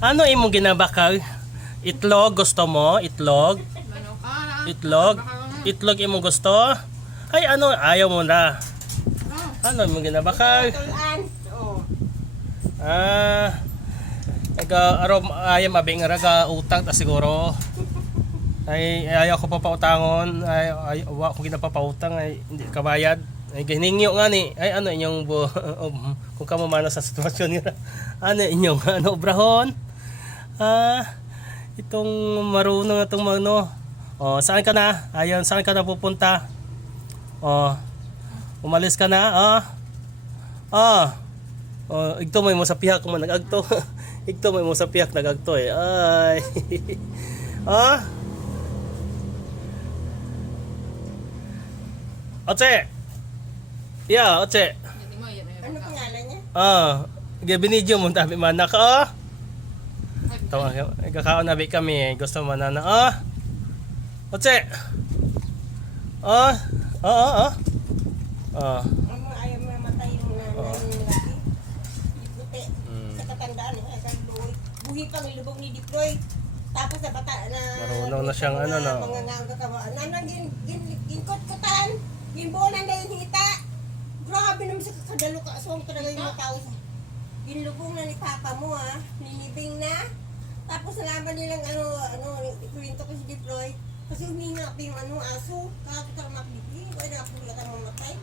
Ano imong ginabakal? Itlog gusto mo? Itlog? Itlog? Itlog imong gusto? Ay ano, ayaw mo na. Ano imong ginabakal? Arom ayam abing raga utang ta siguro. Ay ayaw ko pa pautangon. Ay wa ko ginapapautang ay hindi kabayad. Ay giningyo nga ni. Ay ano inyong kung kamo mana sa sitwasyon nila. Ano inyong ano obrahon? Itong marunong itong ano. Oh, saan ka na? Ayun, saan ka na pupunta? Oh. Umalis ka na? Igto may mo sa pihak mo nagagto. Igto may mo sa pihak nagagto eh. Ay. Oche. Yeah, Oche. Ano pangalan niya? Binidyo mo tabi manak Tawa kakaon na kami gusto mo na Oche. Ang mga ayaw mamatay yung nanay laki. Puti. Sa katandaan buhi pang ilubog ni Diploy. Tapos sa bata na marunong na siyang ano no. Mga ngawag nanang ginkot-kotan. Ginbuonan na yung hita. Grabe naman sa kakadalo ka. Aswang talaga yung mga tao. Ginlubong na ni Papa mo Ninibing na. Tapos nalaman nilang ikwento ko si Diploy. Kasi huminga pa yung aso. Kakakita ka makdipin. Kaya na ako mamatay.